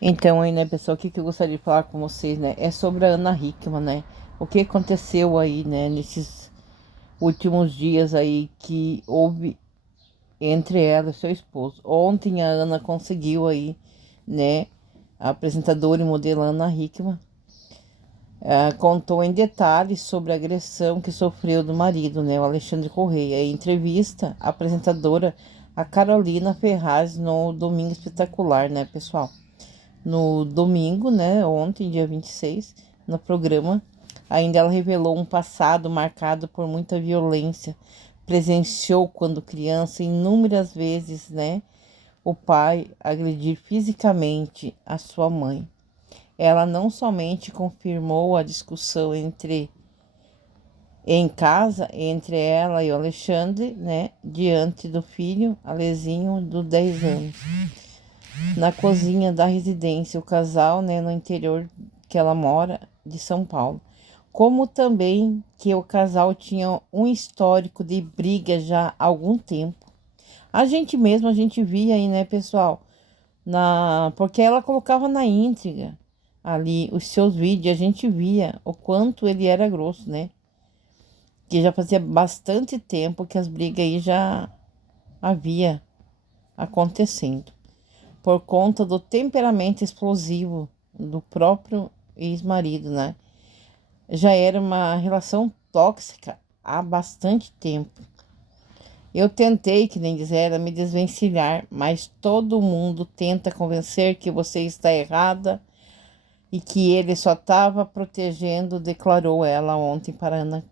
Então aí, né, pessoal, o que eu gostaria de falar com vocês, né? É sobre a Ana Hickman, né? O que aconteceu aí, né, nesses últimos dias aí que houve entre ela e seu esposo. Ontem a Ana conseguiu aí, né, a apresentadora e modelo Ana Hickman, contou em detalhes sobre a agressão que sofreu do marido, né, o Alexandre Correia. Em entrevista, a apresentadora, a Carolina Ferraz, no Domingo Espetacular, né, pessoal? No domingo, né, ontem, dia 26, no programa, ainda ela revelou um passado marcado por muita violência. Presenciou, quando criança, inúmeras vezes, né, o pai agredir fisicamente a sua mãe. Ela não somente confirmou a discussão em casa entre ela e o Alexandre, né, diante do filho Alezinho, de 10 anos, na cozinha da residência, o casal, né, no interior que ela mora, de São Paulo. Como também que o casal tinha um histórico de briga já há algum tempo. A gente via aí, né, pessoal, porque ela colocava na íntegra ali os seus vídeos, a gente via o quanto ele era grosso, né? Que já fazia bastante tempo que as brigas aí já havia acontecendo, por conta do temperamento explosivo do próprio ex-marido, né? Já era uma relação tóxica há bastante tempo. Eu tentei, que nem diz ela, me desvencilhar, mas todo mundo tenta convencer que você está errada e que ele só estava protegendo, declarou ela ontem para Ana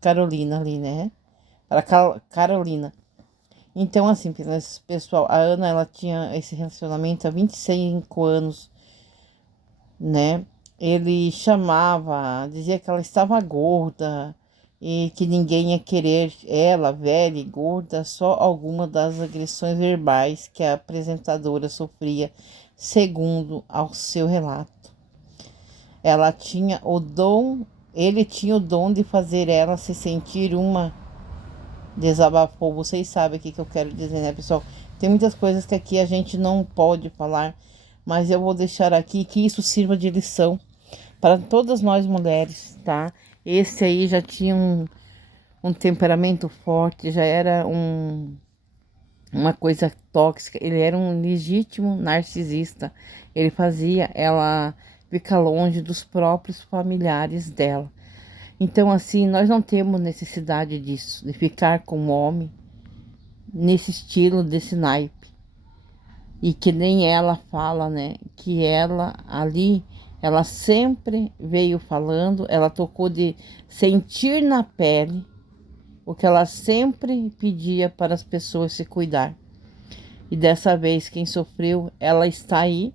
Carolina ali, né? Para Carolina. Então, assim, pessoal, a Ana, ela tinha esse relacionamento há 25 anos, né? Ele chamava, dizia que ela estava gorda e que ninguém ia querer ela, velha e gorda, só alguma das agressões verbais que a apresentadora sofria, segundo ao seu relato. Ela tinha o dom, ele tinha o dom de fazer ela se sentir uma. Desabafou. Vocês sabem o que eu quero dizer, né, pessoal? Tem muitas coisas que aqui a gente não pode falar, mas eu vou deixar aqui que isso sirva de lição para todas nós mulheres, tá? Esse aí já tinha um temperamento forte, já era uma coisa tóxica, ele era um legítimo narcisista. Ele fazia ela ficar longe dos próprios familiares dela. Então, assim, nós não temos necessidade disso, de ficar com um homem nesse estilo, desse naipe. E que nem ela fala, né? Que ela ali, ela sempre veio falando, ela tocou de sentir na pele o que ela sempre pedia para as pessoas se cuidar. E dessa vez, quem sofreu, ela está aí,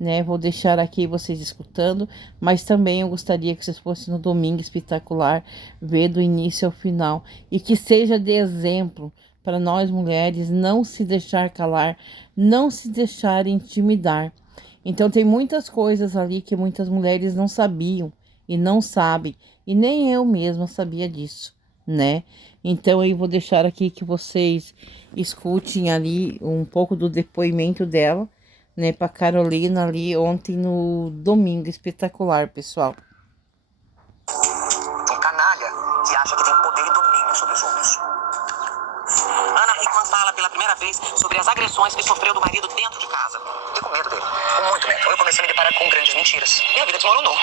né? Vou deixar aqui vocês escutando, mas também eu gostaria que vocês fossem no Domingo Espetacular, ver do início ao final e que seja de exemplo para nós mulheres não se deixar calar, não se deixar intimidar. Então tem muitas coisas ali que muitas mulheres não sabiam e não sabem, e nem eu mesma sabia disso, né? Então eu vou deixar aqui que vocês escutem ali um pouco do depoimento dela, né, para Carolina ali ontem no Domingo Espetacular, pessoal. Um canalha que acha que tem poder e domínio sobre os outros. Ana Hickman fala pela primeira vez sobre as agressões que sofreu do marido dentro de casa. Fiquei com medo dele, com muito medo. Eu comecei a me deparar com grandes mentiras. Minha vida desmoronou.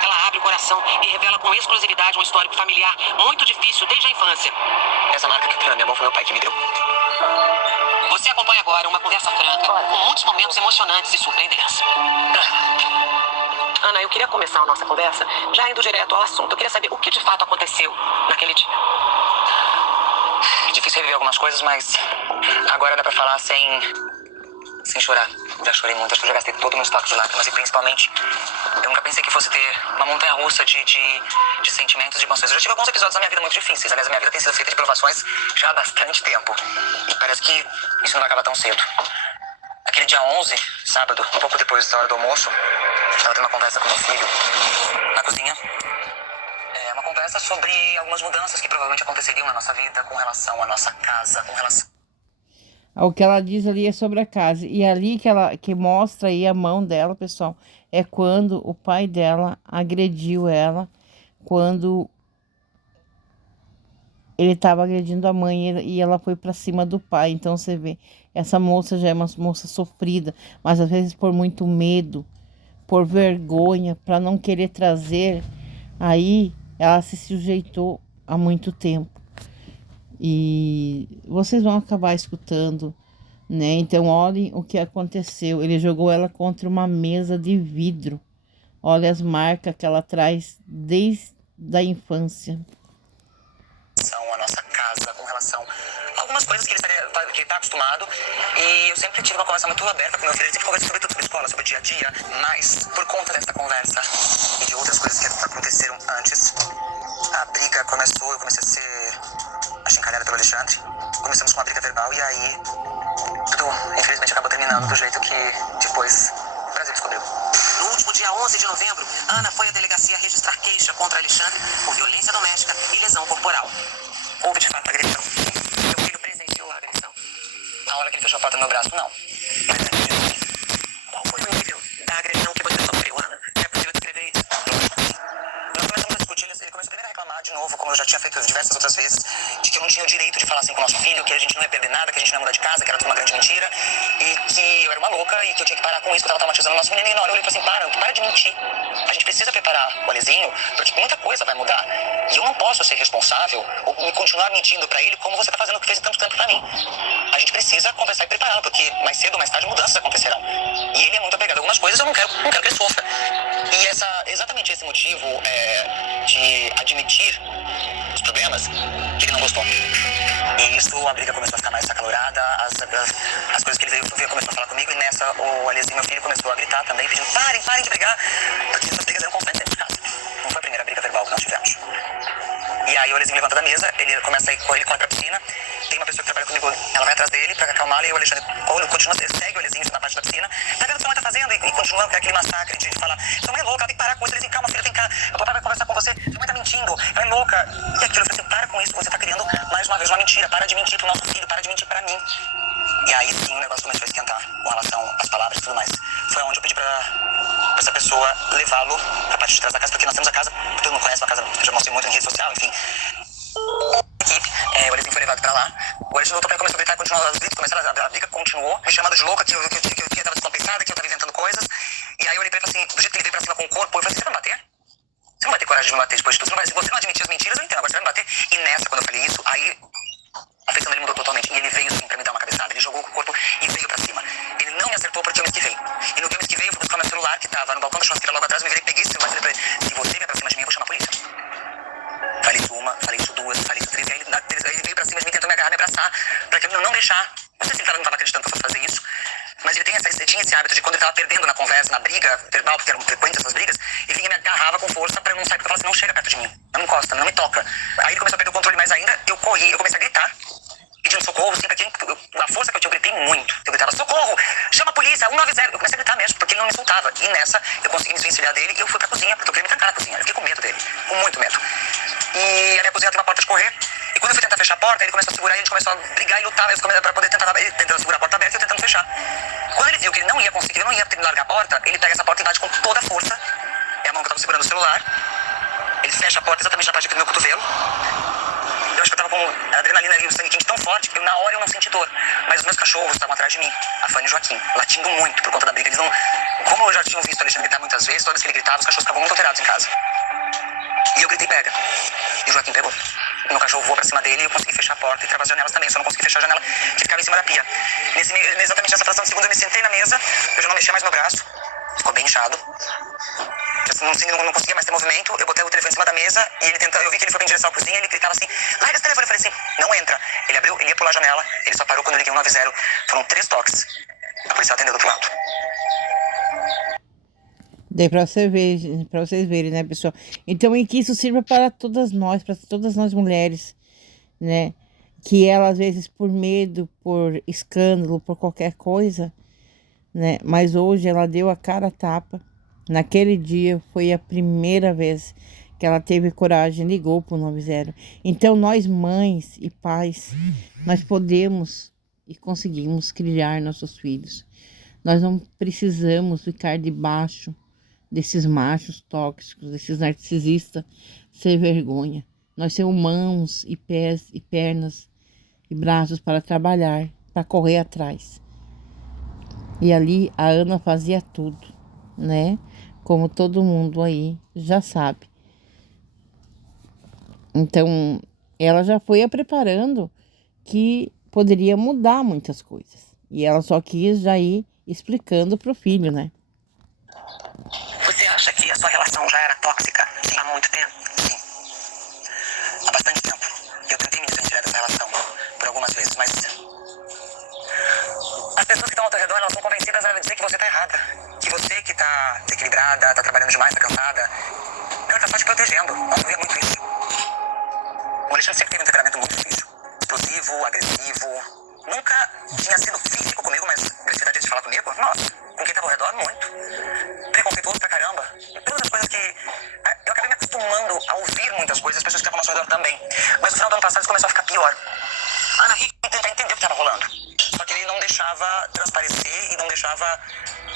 Ela abre o coração e revela com exclusividade um histórico familiar muito difícil desde a infância. Essa marca que tem na minha mão foi meu pai que me deu. Você acompanha agora uma conversa franca, com muitos momentos emocionantes e surpreendentes. Ana, eu queria começar a nossa conversa já indo direto ao assunto. Eu queria saber o que de fato aconteceu naquele dia. É difícil reviver algumas coisas, mas agora dá pra falar sem chorar. Já chorei muito, acho que eu já gastei todo o meu estoque de lágrimas e principalmente eu nunca pensei que fosse ter uma montanha russa de sentimentos, de emoções. Eu já tive alguns episódios na minha vida muito difíceis. Aliás, a minha vida tem sido feita de provações já há bastante tempo. E parece que isso não vai acabar tão cedo. Aquele dia 11, sábado, um pouco depois da hora do almoço, eu estava tendo uma conversa com meu filho na cozinha. É uma conversa sobre algumas mudanças que provavelmente aconteceriam na nossa vida com relação à nossa casa, com relação... O que ela diz ali é sobre a casa. E ali que mostra aí a mão dela, pessoal, é quando o pai dela agrediu ela, quando ele estava agredindo a mãe e ela foi para cima do pai. Então você vê, essa moça já é uma moça sofrida, mas às vezes por muito medo, por vergonha, para não querer trazer, aí ela se sujeitou há muito tempo. E vocês vão acabar escutando, né? Então olhem o que aconteceu. Ele jogou ela contra uma mesa de vidro. Olha as marcas que ela traz desde a infância. A nossa casa, com relação a algumas coisas que ele tá acostumado. E eu sempre tive uma conversa muito aberta com meu filho. Ele sempre conversa sobre tudo, sobre escola, sobre o dia a dia. Mas, por conta dessa conversa e de outras coisas que aconteceram antes, a briga começou, eu comecei a ser achincalhada pelo Alexandre. Começamos com uma briga verbal e aí tudo, infelizmente, acabou terminando do jeito que depois o Brasil descobriu. No último dia 11 de novembro, Ana foi à delegacia registrar queixa contra Alexandre por violência doméstica e lesão corporal. Houve de fato agressão. Meu filho presenciou a agressão. Na hora que ele fechou a porta no meu braço, não. Qual foi o nível da agressão que você sofreu, Ana? É possível descrever isso? Nós começamos a discutir, ele começou primeiro a reclamar de novo, como eu já tinha feito diversas outras vezes, de que eu não tinha o direito de falar assim com o nosso filho, que a gente não ia perder nada, que a gente não ia mudar de casa, que era tudo uma grande mentira, e que eu era uma louca e que eu tinha que parar com isso, que eu tava traumatizando o nosso menino. E na hora eu olhei e falei assim, para de mentir. A gente precisa preparar o Alezinho, porque muita coisa vai mudar. E eu não posso ser responsável ou continuar mentindo pra ele como você tá fazendo o que fez tanto tempo pra mim. A gente precisa conversar e prepará-lo, porque mais cedo ou mais tarde mudanças acontecerão. E ele é muito apegado a algumas coisas, eu não quero que ele sofra. E exatamente esse motivo de admitir os problemas que ele não gostou. E isso, a briga começou a ficar mais acalorada, as coisas que ele veio começou a falar comigo, e nessa o Alezinho, meu filho, começou a gritar também, pedindo, parem de brigar, porque essas brigas eram constantes dentro de casa. Não foi a primeira briga verbal que nós tivemos. E aí o Alezinho levanta da mesa, ele começa a ir, ele corre pra piscina, tem uma pessoa que trabalha comigo, ela vai atrás dele pra acalmá-lo, e o Alexandre continua, segue o Alezinho na parte da piscina, tá vendo o que sua mãe tá fazendo? E continua aquele massacre de falar, sua mãe é louca, ela tem que parar com isso, Alezinho, calma, filha, vem cá, o papai vai conversar com você, sua mãe tá mentindo, ela é louca. E aquilo, eu falei assim, para com isso, você tá criando mais uma vez uma mentira, para de mentir pro nosso filho, para de mentir pra mim. E aí sim o negócio começou a esquentar com relação às palavras e tudo mais. Foi onde eu pedi pra essa pessoa levá-lo pra parte de trás da casa, porque nós temos a casa, todo mundo conhece a casa, eu já mostrei muito em rede social, enfim. O Alezinho foi levado pra lá. O Alexandre voltou pra ele, começou a gritar, continuou os gritos, a briga continuou, me chamando de louca, que eu tava descompensada, que eu tava inventando coisas. E aí eu olhei pra ele e falei assim, do jeito que ele veio pra cima com o corpo, eu falei assim, você vai me bater? Você não vai ter coragem de me bater depois de tudo, se você não admitir as mentiras, eu entendo, agora você vai me bater. E nessa, quando eu falei isso, aí a feição dele mudou totalmente. E ele veio assim pra me dar uma cabeçada, ele jogou o corpo e veio pra cima. Ele não me acertou porque eu me esquivei. E no que eu me esquivei, eu fui buscar meu celular, que tava no balcão da churrasqueira logo atrás, eu me virei, peguei esse celular e falei pra ele, se você vier pra cima de mim, eu vou chamar a polícia. Falei isso uma, falei isso duas, falei isso três, e aí ele veio pra cima de mim, tentou me agarrar, me abraçar, pra que eu não deixar. Não sei se ele não tava acreditando que eu fosse fazer isso, mas ele tinha esse hábito de quando ele tava perdendo na conversa, na briga verbal, porque eram frequentes essas brigas, ele vinha e me agarrava com força pra eu não sair, porque eu falava assim, não chega perto de mim, não encosta, não me toca. Aí ele começou a perder o controle mais ainda, eu corri, eu comecei a gritar, pedindo socorro, sempre a força que eu tinha, eu gritei muito. Eu gritava, socorro, chama a polícia, 190. Eu comecei a gritar mesmo, porque ele não me insultava. E nessa, eu consegui me desvencilhar dele e eu fui pra cozinha, porque eu queria me trancar na cozinha. Eu fiquei com medo dele, com muito medo. E a minha cozinha tem uma porta de correr. E quando eu fui tentar fechar a porta, ele começou a segurar e a gente começou a brigar e lutar. Eu comecei pra poder tentar, ele tentando segurar a porta aberta e eu tentando fechar. Quando ele viu que ele não ia conseguir, ele não ia ter que largar a porta, ele pega essa porta e bate com toda a força. É a mão que eu tava segurando o celular. Ele fecha a porta exatamente na parte do meu cotovelo. Eu acho que eu tava com a adrenalina e o sangue quente tão forte que na hora eu não senti dor. Mas os meus cachorros estavam atrás de mim, a Fanny e o Joaquim, latindo muito por conta da briga. Eles não... Como eu já tinha visto o Alexandre gritar muitas vezes, todas que ele gritava, os cachorros ficavam muito alterados em casa. E eu gritei, pega. E o Joaquim pegou. O meu cachorro voou pra cima dele e eu consegui fechar a porta e travar as janelas também. Só não consegui fechar a janela que ficava em cima da pia. Exatamente nessa fração de segundo eu me sentei na mesa, eu já não mexia mais meu braço, ficou bem inchado. Não conseguia mais ter movimento, eu botei o telefone em cima da mesa e ele tentando, eu vi que ele foi em direção à cozinha e ele gritava assim, larga esse telefone, eu falei assim, não entra. Ele abriu, ele ia pular a janela, ele só parou quando eu liguei 190, foram 3 toques. A polícia atendeu do outro lado. Daí pra vocês verem, né, pessoal? Então, em que isso sirva para todas nós mulheres, né? Que ela, às vezes, por medo, por escândalo, por qualquer coisa, né? Mas hoje ela deu a cara a tapa. Naquele dia foi a primeira vez que ela teve coragem, ligou pro 90. Então, nós mães e pais, nós podemos e conseguimos criar nossos filhos. Nós não precisamos ficar debaixo desses machos tóxicos, desses narcisistas sem vergonha. Nós temos mãos e pés e pernas e braços para trabalhar, para correr atrás. E ali a Ana fazia tudo, né? Como todo mundo aí já sabe. Então, ela já foi a preparando que poderia mudar muitas coisas. E ela só quis já ir explicando pro filho, né? Você acha que a sua relação já era tóxica há muito tempo? Sim. Há bastante tempo. Eu tentei me desvencilhar dessa relação por algumas vezes, mas as pessoas que estão ao teu redor, elas são convencidas a dizer que você tá errada. Que você que tá desequilibrada, tá trabalhando demais, tá cansada. Ela tá só te protegendo. Nós vemos muito isso. O Alexandre sempre teve um temperamento muito difícil. Explosivo, agressivo. Nunca tinha sido físico comigo, mas agressividade de falar comigo, nossa, com quem tava ao redor, muito. Preconceituoso pra caramba. E todas as coisas que... Eu acabei me acostumando a ouvir muitas coisas, as pessoas que estavam ao nosso redor também. Mas no final do ano passado isso começou a ficar pior. A Ana Hickman tentar entender o que estava rolando. Só que ele não deixava transparecer e não deixava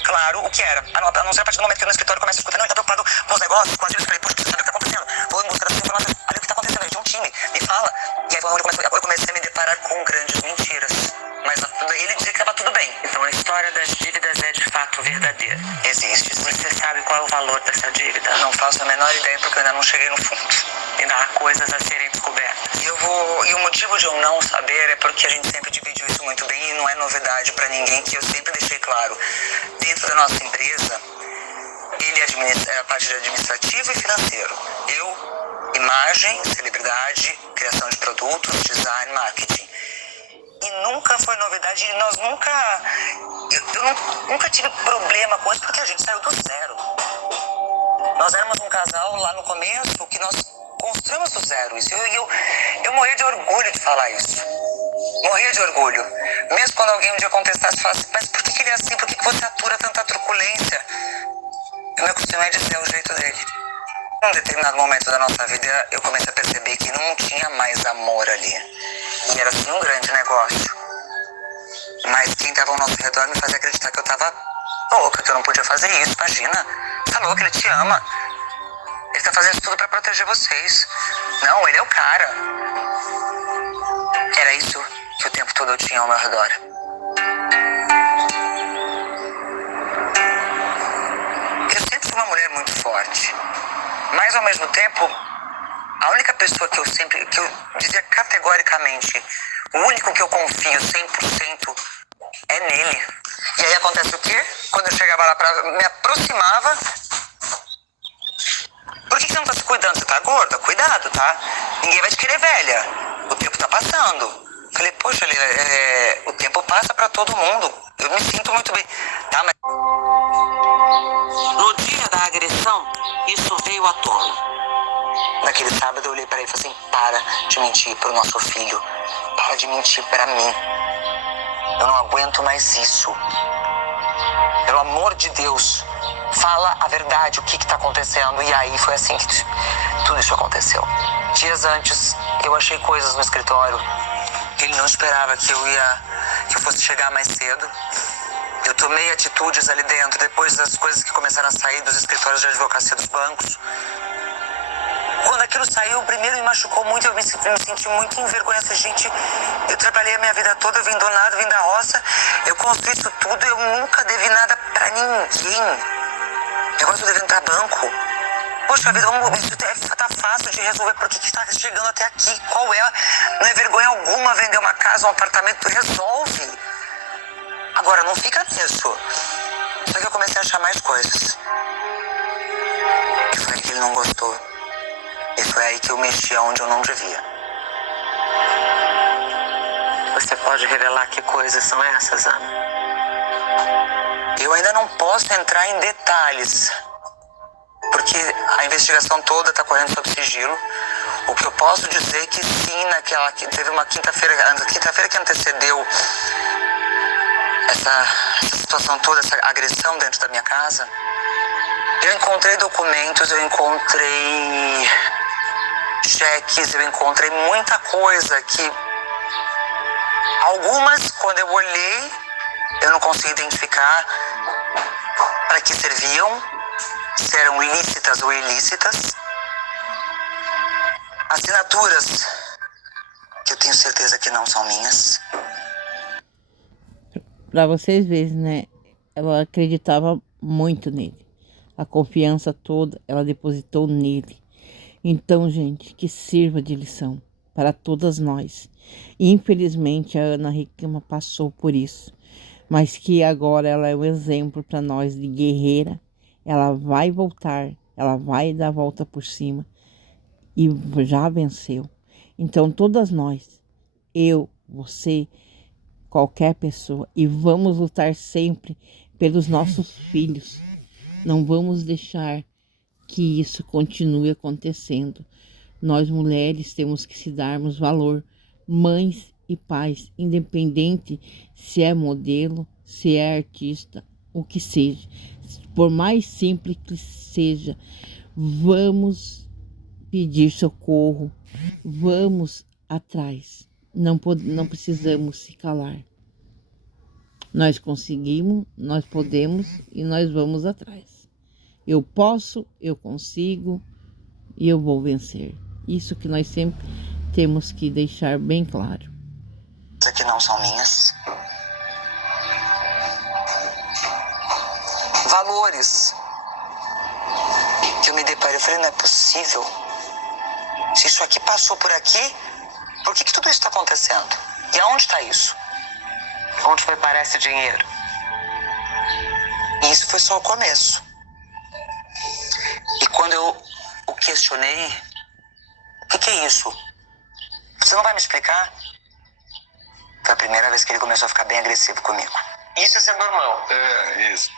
claro o que era. A não ser a partir do momento que eu no escritório começa a escutar, não, ele tá preocupado com os negócios, com as dívidas. Eu falei, poxa, você sabe o que tá acontecendo? Vou em busca das informações. Olha o que tá acontecendo, a gente é um time. Me fala. E aí foi onde eu comecei a me deparar com grandes mentiras. Mas ele dizia que estava tudo bem. Então a história das dívidas é de fato verdadeira. Existe. Você sabe qual é o valor dessa dívida? Não faço a menor ideia porque eu ainda não cheguei no fundo. Ainda há coisas a serem descobertas. E o motivo de eu não saber é porque a gente sempre dividiu isso muito bem e não é novidade para ninguém, que eu sempre deixei claro. Dentro da nossa empresa, ele administra a parte de administrativo e financeiro. Eu, imagem, celebridade, criação de produtos, design, marketing. E nunca foi novidade, nós nunca... Eu nunca tive problema com isso, porque a gente saiu do zero. Nós éramos um casal lá no começo que nós construímos do zero. Isso. Eu morria de orgulho de falar isso. Morria de orgulho. Mesmo quando alguém um dia contestasse e falasse, mas por que ele é assim? Por que você atura tanta truculência? Eu me acostumei a dizer o jeito dele. Em um determinado momento da nossa vida, eu comecei a perceber que não tinha mais amor ali. E era assim um grande negócio. Mas quem estava ao nosso redor me fazia acreditar que eu estava louca, que eu não podia fazer isso, imagina. Tá louca, ele te ama. Ele tá fazendo tudo pra proteger vocês. Não, ele é o cara. Era isso que o tempo todo eu tinha ao meu redor. Eu sempre fui uma mulher muito forte. Mas ao mesmo tempo, a única pessoa que eu dizia categoricamente, o único que eu confio 100% é nele. E aí acontece o quê? Quando eu chegava lá, me aproximava... Por que você não tá se cuidando? Você tá gorda? Cuidado, tá? Ninguém vai te querer velha. O tempo tá passando. Falei, poxa, o tempo passa pra todo mundo. Eu me sinto muito bem. Tá, mas... No dia da agressão, isso veio à tona. Naquele sábado eu olhei pra ele e falei assim, para de mentir pro nosso filho. Para de mentir pra mim. Eu não aguento mais isso. Pelo amor de Deus, fala a verdade, o que tá acontecendo. E aí foi assim que tudo isso aconteceu. Dias antes, eu achei coisas no escritório. Ele não esperava que eu fosse chegar mais cedo. Eu tomei atitudes ali dentro, depois das coisas que começaram a sair dos escritórios de advocacia dos bancos. Quando aquilo saiu, primeiro me machucou muito, eu me senti muito envergonhada. Gente, eu trabalhei a minha vida toda, eu vim do nada, vim da roça, eu construí isso tudo, eu nunca devi nada pra ninguém. Agora eu tô devendo pra banco. Poxa vida, isso tá fácil de resolver, por que tá chegando até aqui? Qual é? Não é vergonha alguma vender uma casa, um apartamento, resolve. Agora, não fica nisso. Só que eu comecei a achar mais coisas. E foi aí que ele não gostou. E foi aí que eu mexi onde eu não devia. Você pode revelar que coisas são essas, Ana? Eu ainda não posso entrar em detalhes, porque a investigação toda está correndo sob sigilo. O que eu posso dizer é que sim, teve uma quinta-feira que antecedeu essa situação toda, essa agressão dentro da minha casa, eu encontrei documentos, eu encontrei cheques, eu encontrei muita coisa que Algumas, quando eu olhei, eu não consegui identificar para que serviam, se eram ilícitas ou ilícitas. Assinaturas que eu tenho certeza que não são minhas. Para vocês verem, né? Ela acreditava muito nele. A confiança toda ela depositou nele. Então, gente, que sirva de lição para todas nós. Infelizmente, a Ana Hickman passou por isso. Mas que agora ela é um exemplo para nós de guerreira. Ela vai voltar, ela vai dar a volta por cima. E já venceu. Então, todas nós, eu, você, qualquer pessoa, e vamos lutar sempre pelos nossos filhos. Não vamos deixar que isso continue acontecendo. Nós mulheres temos que se darmos valor, mães e pais, independente se é modelo, se é artista, o que seja. Por mais simples que seja, vamos pedir socorro, vamos atrás. Não precisamos se calar. Nós conseguimos, nós podemos e nós vamos atrás. Eu posso, eu consigo e eu vou vencer. Isso que nós sempre temos que deixar bem claro. Que não são minhas. Valores que eu me deparei, eu falei, não é possível. Se isso aqui passou por aqui, por que tudo isso está acontecendo? E aonde está isso? Onde foi parar esse dinheiro? E isso foi só o começo. E quando eu o questionei, o que é isso? Você não vai me explicar? Foi a primeira vez que ele começou a ficar bem agressivo comigo. Isso é ser normal. É, isso.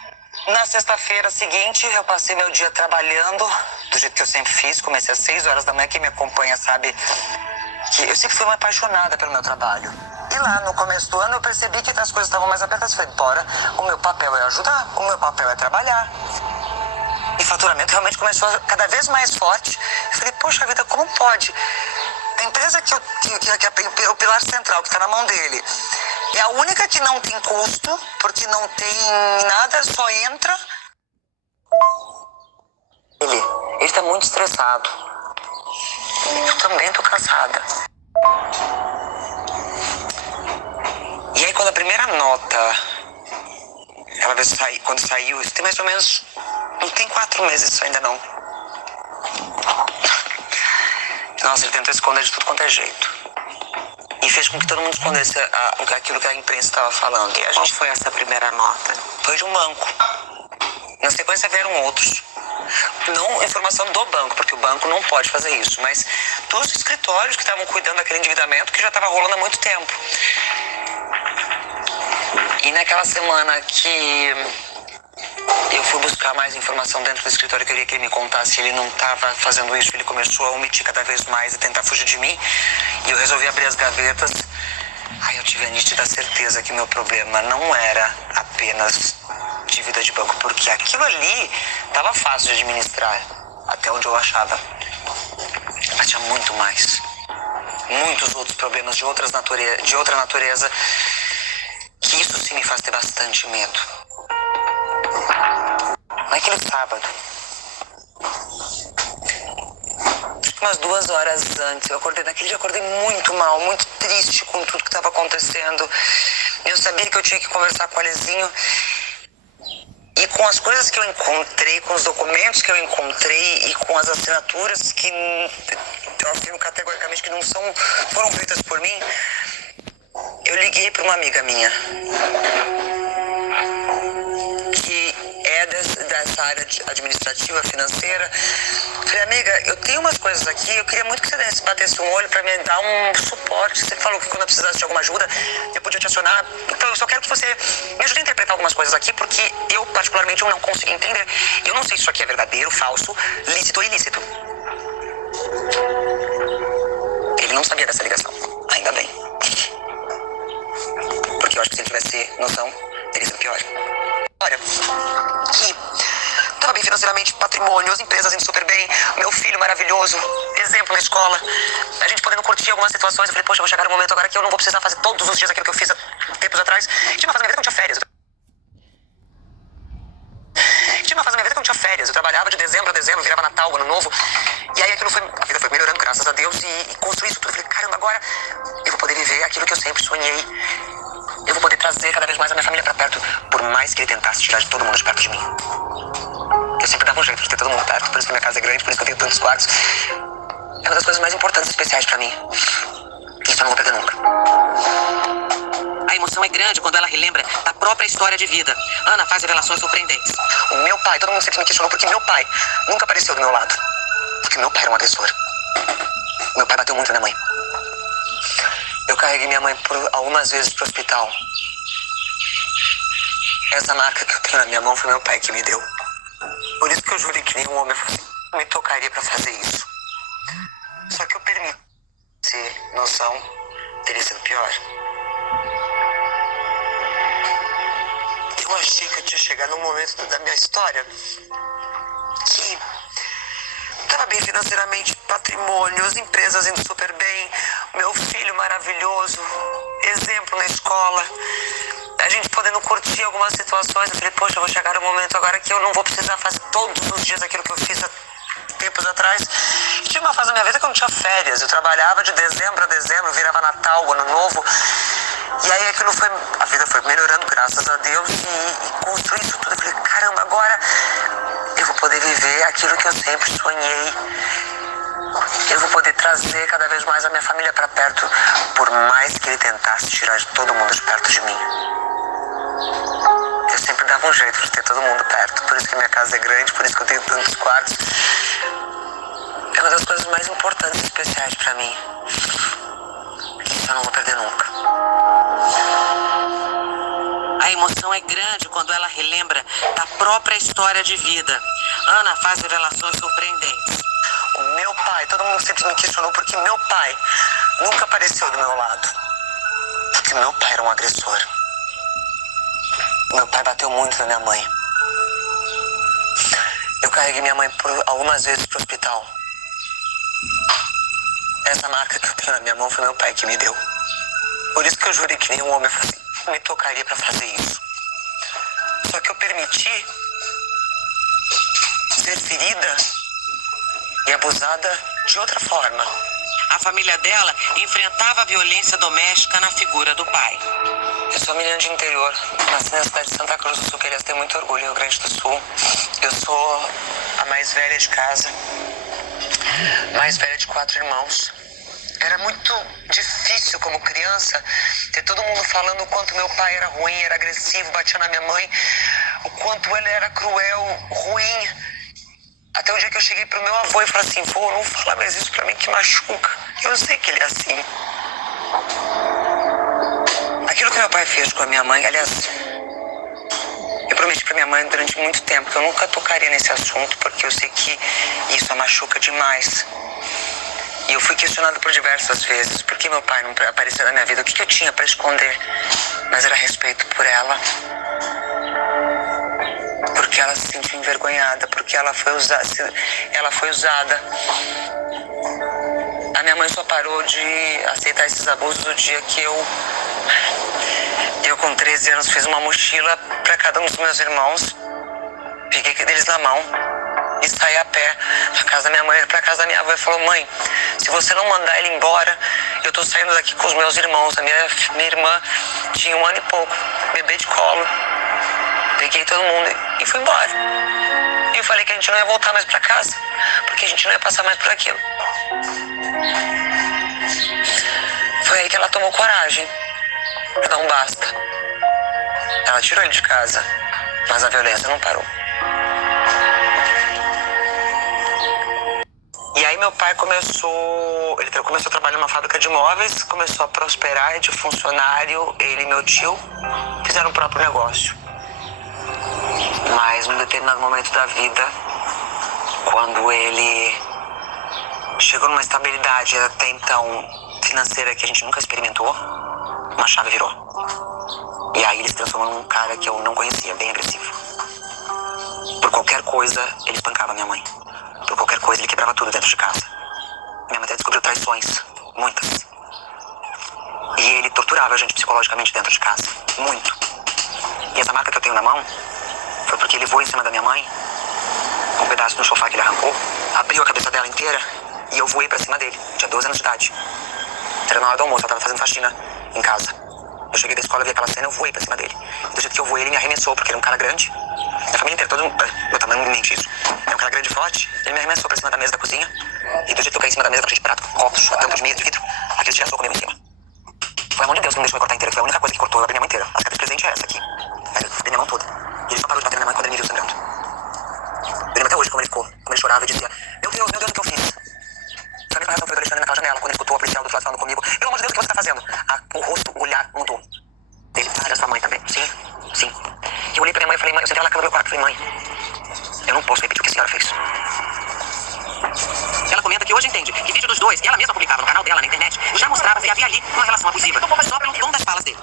Na sexta-feira seguinte, eu passei meu dia trabalhando, do jeito que eu sempre fiz. Comecei às 6 horas da manhã. Quem me acompanha sabe que eu sempre fui uma apaixonada pelo meu trabalho. E lá no começo do ano eu percebi que as coisas estavam mais apertadas. Falei, bora, o meu papel é ajudar, o meu papel é trabalhar. E o faturamento realmente começou cada vez mais forte. Eu falei, poxa vida, como pode? A empresa que é o pilar central, que está na mão dele, é a única que não tem custo, porque não tem nada, só entra. Ele está muito estressado. Eu também estou cansada. E aí quando a primeira nota, quando saiu, isso tem mais ou menos, não tem 4 meses isso ainda não. Nossa, ele tentou esconder de tudo quanto é jeito. E fez com que todo mundo escondesse aquilo que a imprensa estava falando. E a gente foi essa primeira nota. Foi de um banco. Na sequência vieram outros. Não informação do banco, porque o banco não pode fazer isso, mas dos escritórios que estavam cuidando daquele endividamento que já estava rolando há muito tempo. E naquela semana que eu fui buscar mais informação dentro do escritório, eu queria que ele me contasse se ele não estava fazendo isso, ele começou a omitir cada vez mais e tentar fugir de mim. E eu resolvi abrir as gavetas. Aí eu tive a nítida certeza que meu problema não era apenas dívida de banco, porque aquilo ali estava fácil de administrar, até onde eu achava. Mas tinha muito mais. Muitos outros problemas de outra natureza, que isso sim me faz ter bastante medo. Naquele sábado, umas 2 horas antes, naquele dia eu acordei muito mal, muito triste com tudo que estava acontecendo. Eu sabia que eu tinha que conversar com o Alezinho. E com as coisas que eu encontrei, com os documentos que eu encontrei e com as assinaturas que eu afirmo categoricamente que não foram feitas por mim, eu liguei para uma amiga minha, que é dessa área administrativa, financeira. Falei, amiga, eu tenho umas coisas aqui, eu queria muito que você batesse um olho para me dar um suporte. Você falou que quando eu precisasse de alguma ajuda, eu podia te acionar. Então eu só quero que você me ajude a interpretar algumas coisas aqui, porque eu, particularmente, eu não consigo entender. Eu não sei se isso aqui é verdadeiro, falso, lícito ou ilícito. Ele não sabia dessa ligação, ainda bem. Porque eu acho que se ele tivesse noção, teria sido pior. Olha, que tava bem financeiramente. financeiramente patrimônio, as empresas indo super bem, meu filho maravilhoso, exemplo na escola, a gente podendo curtir algumas situações. Eu falei, poxa, eu vou chegar no momento agora que eu não vou precisar fazer todos os dias aquilo que eu fiz há tempos atrás. Tinha uma fase da minha vida que eu não tinha férias. Eu trabalhava de dezembro a dezembro, virava Natal, Ano Novo. E aí aquilo a vida foi melhorando, graças a Deus, e construí isso tudo. Eu falei, caramba, agora eu vou poder viver aquilo que eu sempre sonhei. Eu vou poder trazer cada vez mais a minha família pra perto, por mais que ele tentasse tirar de todo mundo de perto de mim. Eu sempre dava um jeito de ter todo mundo perto, por isso que minha casa é grande, por isso que eu tenho tantos quartos. É uma das coisas mais importantes e especiais pra mim. Isso eu não vou perder nunca. A emoção é grande quando ela relembra da própria história de vida. Ana faz revelações surpreendentes. O meu pai, todo mundo sempre me questionou porque meu pai nunca apareceu do meu lado. Porque meu pai era um agressor. Meu pai bateu muito na minha mãe. Eu carreguei minha mãe por algumas vezes pro hospital. Essa marca que eu tenho na minha mão foi meu pai que me deu. Por isso que eu jurei que nenhum homem me tocaria pra fazer isso. Só que eu permiti. Se noção, teria sido pior. Eu achei que eu tinha chegado num momento da minha história que estava bem financeiramente, patrimônio, as empresas indo super bem, meu filho maravilhoso, exemplo na escola, a gente podendo curtir algumas situações. Eu falei, poxa, eu vou chegar num momento agora que eu não vou precisar fazer todos os dias aquilo que eu fiz há tempos atrás. E tinha uma fase da minha vida que eu não tinha férias, eu trabalhava de dezembro a dezembro, virava Natal, Ano Novo. E aí a vida foi melhorando, graças a Deus, e construí isso tudo. Eu falei, caramba, agora eu vou poder viver aquilo que eu sempre sonhei. Eu vou poder trazer cada vez mais a minha família pra perto, por mais que ele tentasse tirar de todo mundo de perto de mim. Eu sempre dava um jeito de ter todo mundo perto, por isso que minha casa é grande, por isso que eu tenho tantos quartos. É uma das coisas mais importantes e especiais pra mim. Isso eu não vou perder nunca. A emoção é grande quando ela relembra da própria história de vida. Ana faz revelações surpreendentes. O meu pai, todo mundo sempre me questionou porque meu pai nunca apareceu do meu lado. Porque meu pai era um agressor. Meu pai bateu muito na minha mãe. Eu carreguei minha mãe por algumas vezes pro hospital. Essa marca que eu tenho na minha mão foi meu pai que me deu. Por isso que eu jurei que nenhum homem me tocaria pra fazer isso. Só que eu permiti ser ferida e abusada de outra forma. A família dela enfrentava a violência doméstica na figura do pai. Eu sou menina de interior, nasci na cidade de Santa Cruz do Sul, que eles têm muito orgulho, Rio Grande do Sul. Eu sou a mais velha de casa, mais velha de 4 irmãos. Era muito difícil como criança ter todo mundo falando o quanto meu pai era ruim, era agressivo, batia na minha mãe, o quanto ele era cruel, ruim. Até o dia que eu cheguei pro meu avô e falei assim, vô, não fala mais isso pra mim que machuca. Eu sei que ele é assim. Aquilo que meu pai fez com a minha mãe, aliás, eu prometi pra minha mãe durante muito tempo que eu nunca tocaria nesse assunto, porque eu sei que isso a machuca demais. E eu fui questionado por diversas vezes, por que meu pai não apareceu na minha vida, o que eu tinha pra esconder. Mas era respeito por ela, porque ela se sentiu envergonhada, porque ela foi usada. A minha mãe só parou de aceitar esses abusos no dia que eu com 13 anos fiz uma mochila para cada um dos meus irmãos, peguei eles na mão e saí a pé da casa da minha mãe para casa da minha avó e falou, mãe, se você não mandar ele embora, eu tô saindo daqui com os meus irmãos. A minha irmã tinha 1 ano e pouco, bebê de colo. Peguei todo mundo e fui embora. E eu falei que a gente não ia voltar mais pra casa, porque a gente não ia passar mais por aquilo. Foi aí que ela tomou coragem pra dar um basta. Ela tirou ele de casa, mas a violência não parou. E aí meu pai ele começou a trabalhar numa fábrica de móveis, começou a prosperar de funcionário, ele e meu tio fizeram o próprio negócio. Mas num determinado momento da vida, quando ele chegou numa estabilidade até então financeira que a gente nunca experimentou, uma chave virou. E aí ele se transformou num cara que eu não conhecia, bem agressivo. Por qualquer coisa, ele espancava minha mãe. Por qualquer coisa, ele quebrava tudo dentro de casa. Minha mãe até descobriu traições. Muitas. E ele torturava a gente psicologicamente dentro de casa. Muito. E essa marca que eu tenho na mão foi porque ele voou em cima da minha mãe, com um pedaço do sofá que ele arrancou, abriu a cabeça dela inteira e eu voei pra cima dele. Tinha 12 anos de idade. Era na hora do almoço, ela tava fazendo faxina em casa. Eu cheguei da escola, vi aquela cena, eu voei pra cima dele. E do jeito que eu voei, ele me arremessou, porque ele é um cara grande. Minha família inteira, todo mundo... Meu tamanho não mente isso. É um cara grande e forte. Ele me arremessou pra cima da mesa da cozinha. E do jeito que eu caí em cima da mesa, com de prato, copos, a tampa de meia de vidro, aquele tiraçou comigo em cima. Foi a mão de Deus que não deixou me cortar inteira, que foi a única coisa que cortou. Eu abri minha mão inteira. A carta de presente é essa aqui. Aí eu dei minha mão toda. E ele só parou de bater na minha mãe quando ele me viu sangrando. Eu lembro até hoje como ele ficou, como ele chorava e dizia: Meu Deus, o que eu fiz? Sabe qual razão foi o Alexandre naquela janela, quando ele escutou o policial do lado falando comigo: Pelo amor de Deus, o que você tá fazendo? O rosto, o olhar mudou. Ele, era sua mãe também. Sim, sim. E eu olhei pra minha mãe e falei: Mãe, eu sentei lá na cama do meu quarto. Eu falei: Mãe, eu não posso repetir o que a senhora fez. Ela comenta que hoje entende que vídeo dos dois, que ela mesma publicava no canal dela na internet, já mostrava que havia ali uma relação abusiva. Só pelo tom das falas dele.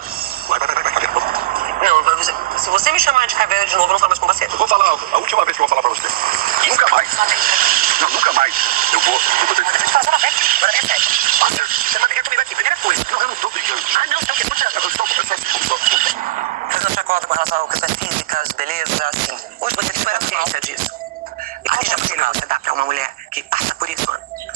Não, se você me chamar de caveira de novo, eu não falo mais com você. Eu vou falar a última vez que eu vou falar pra você. Nunca mais. Não, nunca mais. Eu vou ter que... Passou na frente, agora vem a sério. Você vai brigar comigo aqui, primeira coisa. Não, eu não tô brigando. Ah, não, então o quê? Eu estou... Fazendo chacota com relação a questões físicas, beleza, assim. Hoje você tem consciência disso. E que tipo de você dá pra uma mulher que passa por isso?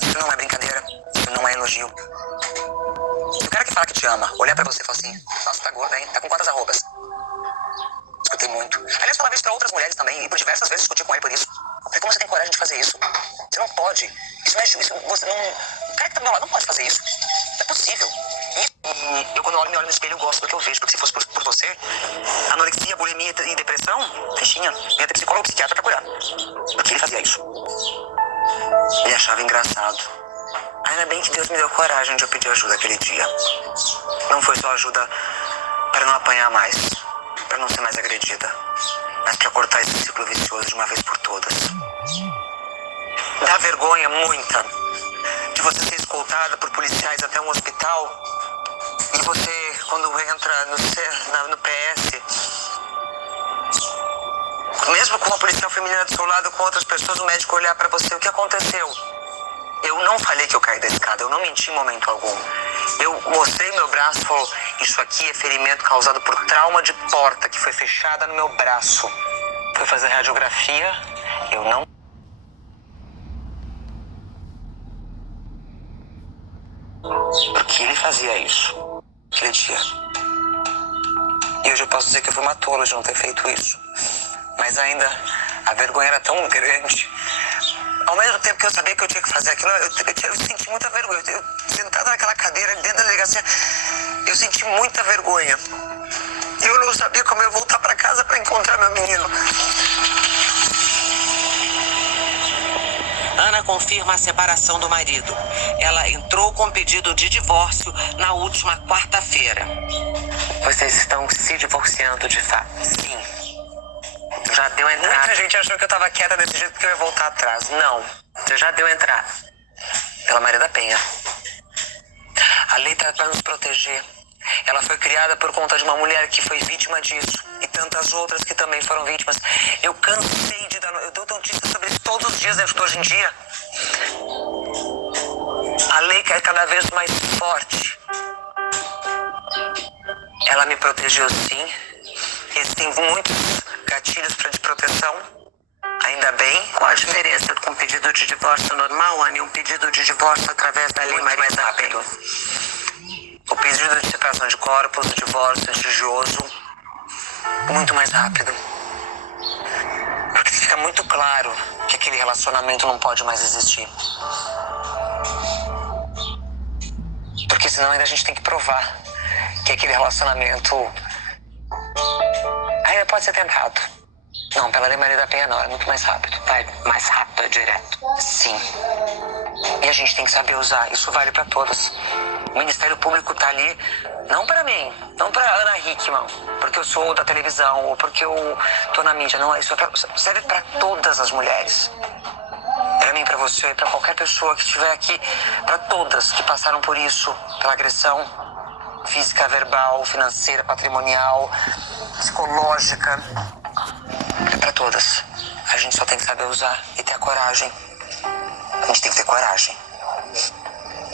Isso não é brincadeira, isso não é elogio. O cara que fala que te ama, olhar pra você e falar assim: Nossa, tá gorda, hein? Tá com quantas arrobas? Escutei muito. Aliás, falava isso pra outras mulheres também, e por diversas vezes discuti com ele por isso. Falei: Como você tem coragem de fazer isso? Você não pode. Isso não é justo. Você não... O cara que tá do meu lado não pode fazer isso. Não é possível. E eu, quando eu me olho no espelho, eu gosto do que eu vejo. Porque se fosse por você, anorexia, bulimia e depressão, fichinha, ia ter psicólogo ou psiquiatra pra curar. Porque ele fazia isso. Ele achava engraçado. Ainda bem que Deus me deu coragem de eu pedir ajuda aquele dia. Não foi só ajuda para não apanhar mais, para não ser mais agredida, mas para cortar esse ciclo vicioso de uma vez por todas. Dá vergonha muita de você ser escoltada por policiais até um hospital e você, quando entra no PS, mesmo com uma policial feminina do seu lado, com outras pessoas, o médico olhar pra você: O que aconteceu? Eu não falei que eu caí da escada, eu não menti em momento algum. Eu mostrei meu braço e falou: Isso aqui é ferimento causado por trauma de porta que foi fechada no meu braço. Fui fazer radiografia, eu não... Porque ele fazia isso aquele dia. E hoje eu posso dizer que eu fui uma tola de não ter feito isso. Mas ainda a vergonha era tão grande. Ao mesmo tempo que eu sabia que eu tinha que fazer aquilo, eu senti muita vergonha. Eu sentado naquela cadeira dentro da delegacia, eu senti muita vergonha. Eu não sabia como eu ia voltar pra casa pra encontrar meu menino. Ana confirma a separação do marido. Ela entrou com pedido de divórcio na última quarta-feira. Vocês estão se divorciando de fato? Sim. Já deu entrada. Muita gente achou que eu tava quieta desse jeito porque eu ia voltar atrás. Não. Você já deu entrada. Pela Maria da Penha. A lei tá pra nos proteger. Ela foi criada por conta de uma mulher que foi vítima disso. E tantas outras que também foram vítimas. Eu cansei de dar... Eu dou notícias sobre isso todos os dias hoje em dia. A lei é cada vez mais forte. Ela me protegeu, sim. Existem muitos gatilhos para de proteção. Ainda bem. Qual a diferença com um pedido de divórcio normal, Ana, e um pedido de divórcio através da lei mais rápido? O pedido de separação de corpos, o divórcio litigioso, muito mais rápido. Porque fica muito claro que aquele relacionamento não pode mais existir. Porque senão ainda a gente tem que provar que aquele relacionamento ainda pode ser tentado. Não, pela lei Maria da Penha não, é muito mais rápido. Vai mais rápido, é direto. Sim. E a gente tem que saber usar, isso vale pra todas. O Ministério Público tá ali, não pra mim, não pra Ana Hickman, porque eu sou da televisão ou porque eu tô na mídia, não, isso serve pra todas as mulheres. Pra mim, pra você, pra qualquer pessoa que estiver aqui, pra todas que passaram por isso, pela agressão física, verbal, financeira, patrimonial, psicológica. É pra todas. A A gente só tem que saber usar e ter a coragem. A gente tem que ter coragem.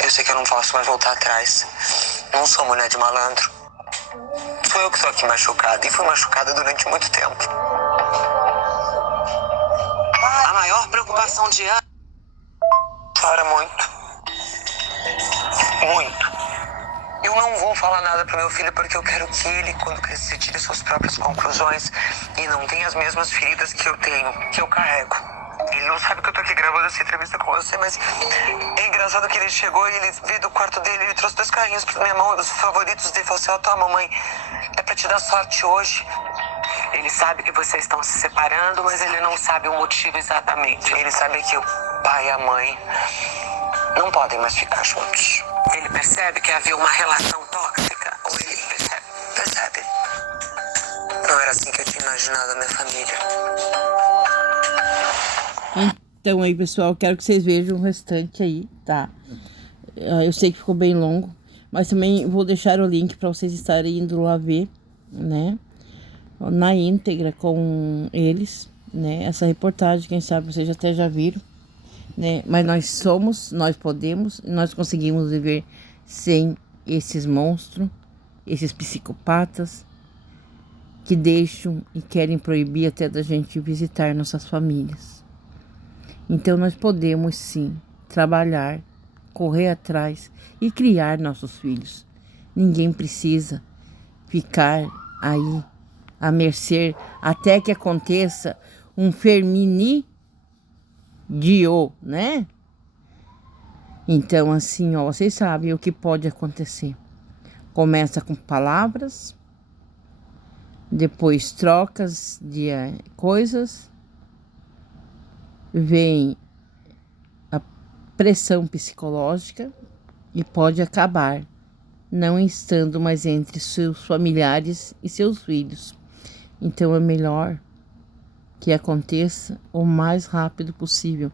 Eu sei que eu não posso mais voltar atrás. Não sou mulher de malandro. Sou eu que tô aqui machucada. E fui machucada durante muito tempo. A maior preocupação de Ana... Chora muito. Muito. Eu não vou falar nada pro meu filho porque eu quero que ele, quando crescer, tire suas próprias conclusões e não tenha as mesmas feridas que eu tenho, que eu carrego. Ele não sabe que eu tô aqui gravando essa entrevista com você, mas é engraçado que ele chegou e ele veio do quarto dele, ele trouxe 2 carrinhos pra minha mão, os favoritos dele, falou assim, ó, toma, mamãe, é pra te dar sorte hoje. Ele sabe que vocês estão se separando, mas ele não sabe o motivo exatamente. Ele sabe que o pai e a mãe não podem mais ficar juntos. Ele percebe que havia uma relação tóxica, ou ele percebe. Não era assim que eu tinha imaginado a minha família. Então aí, pessoal, quero que vocês vejam o restante aí, tá? Eu sei que ficou bem longo, mas também vou deixar o link para vocês estarem indo lá ver, né? Na íntegra com eles, né? Essa reportagem, quem sabe vocês até já viram, né? Mas nós podemos, nós conseguimos viver sem esses monstros, esses psicopatas que deixam e querem proibir até da gente visitar nossas famílias. Então nós podemos sim trabalhar, correr atrás e criar nossos filhos. Ninguém precisa ficar aí à mercê até que aconteça um feminicídio, né? Então assim, ó, vocês sabem o que pode acontecer. Começa com palavras, depois trocas de coisas, vem a pressão psicológica e pode acabar não estando mais entre seus familiares e seus filhos. Então é melhor que aconteça o mais rápido possível.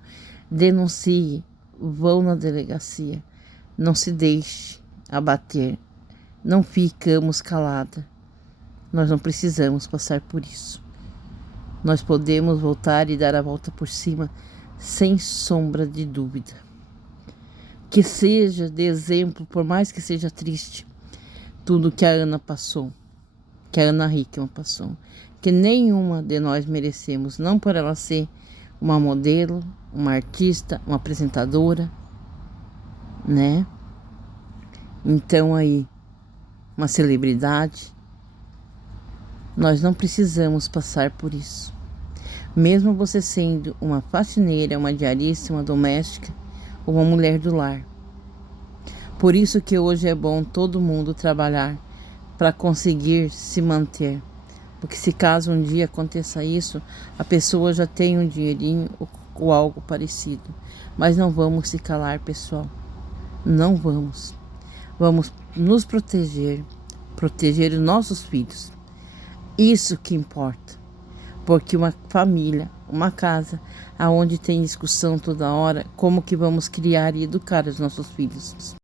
Denuncie, vão na delegacia, não se deixe abater, não ficamos calada. Nós não precisamos passar por isso. Nós podemos voltar e dar a volta por cima sem sombra de dúvida. Que seja de exemplo, por mais que seja triste, tudo que a Ana passou, que a Ana Hickman passou, que nenhuma de nós merecemos, não por ela ser uma modelo, uma artista, uma apresentadora, né? Então aí, uma celebridade. Nós não precisamos passar por isso. Mesmo você sendo uma faxineira, uma diarista, uma doméstica, ou uma mulher do lar. Por isso que hoje é bom todo mundo trabalhar para conseguir se manter. Porque se caso um dia aconteça isso, a pessoa já tem um dinheirinho ou algo parecido. Mas não vamos se calar, pessoal. Não vamos. Vamos nos proteger, proteger os nossos filhos. Isso que importa, porque uma família, uma casa, aonde tem discussão toda hora, como que vamos criar e educar os nossos filhos?